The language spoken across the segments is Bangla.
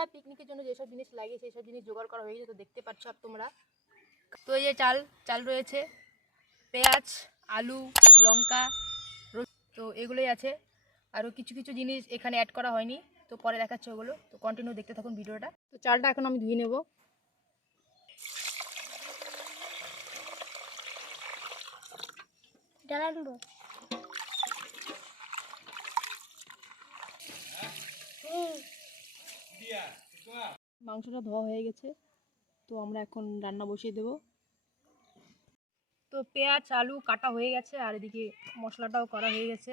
বন্ধুরা পিকনিকের জন্য যেসব জিনিস লাগে সেই সব জিনিস জোগাড় করা হয়ে তো দেখতে পাচ্ছ তোমরা। তো এই যে চাল চাল রয়েছে, পেঁয়াজ, আলু, লঙ্কা তো এগুলোই আছে। আরও কিছু কিছু জিনিস এখানে অ্যাড করা হয়নি, তো পরে দেখাচ্ছে ওগুলো। তো কন্টিনিউ দেখতে থাকুন ভিডিওটা। তো চালটা এখন আমি ধুয়ে নেব। হুম। মাংসটা ধোয়া হয়ে গেছে, তো আমরা এখন রান্না বসিয়ে দেব। তো পেঁয়াজ, আলু কাটা হয়ে গেছে, আর এদিকে মশলাটাও করা হয়ে গেছে।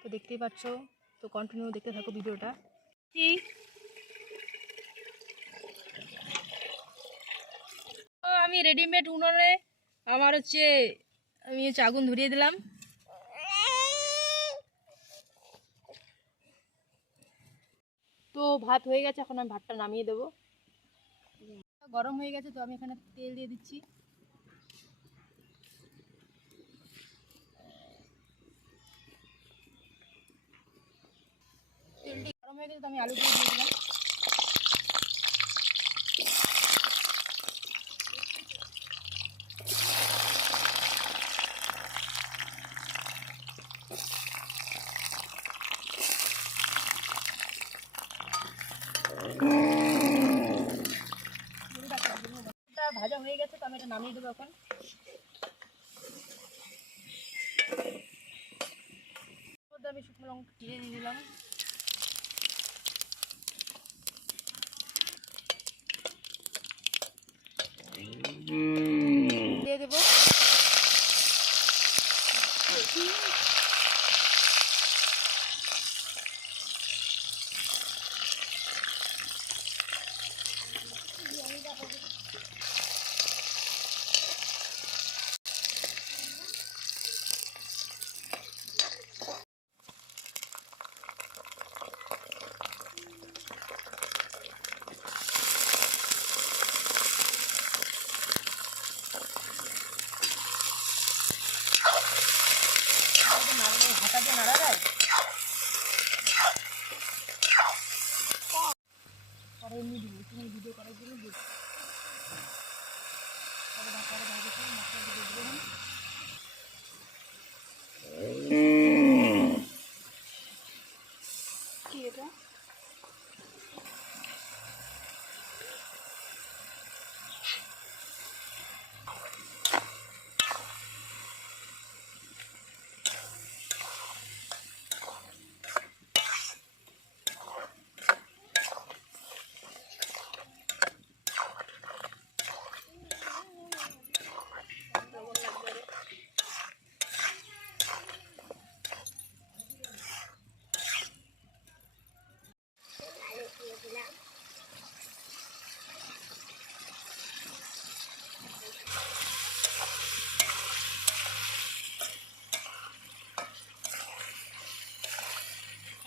তো দেখতেই পাচ্ছ, তো কন্টিনিউ দেখতে থাকো ভিডিওটা। আমি রেডিমেড উনুনে আমার হচ্ছে, আমি হচ্ছে আগুন ধরিয়ে দিলাম। ভাত হয়ে গেছে, এখন আমি ভাতটা নামিয়ে দেবো। গরম হয়ে গেছে, তো আমি এখানে তেল দিয়ে দিচ্ছি। তেলটি গরম হয়ে গেছে, তো আমি আলু দিয়ে দিলাম। ভাজা হয়ে গেছে তো আমি এটা নামিয়ে দেবো এখন। আমি শুকনো লঙ্কা দিয়ে দিয়ে দিলাম দিয়ে দেবো। ভিডিও করার জন্য পরে ভাত পরে মশলা দিয়ে দেবো এখন। কি এটা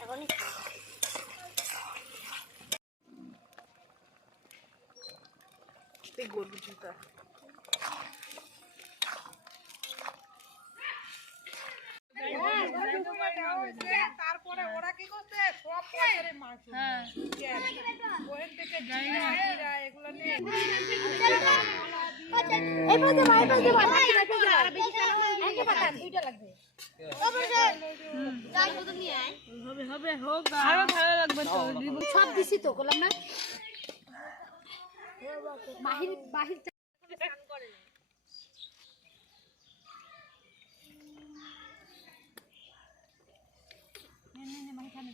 এখনই খাব। তুই গরু জুতা তারপরে ওরা কি করছে সব পয়সারে মাংস হ্যাঁ। ওখান থেকে এগুলো নিয়ে এই এই এই। হবে হবে হোক আরও ভালো লাগবে তো। সব দিছি তো করলাম না? বাহির বাহির মানে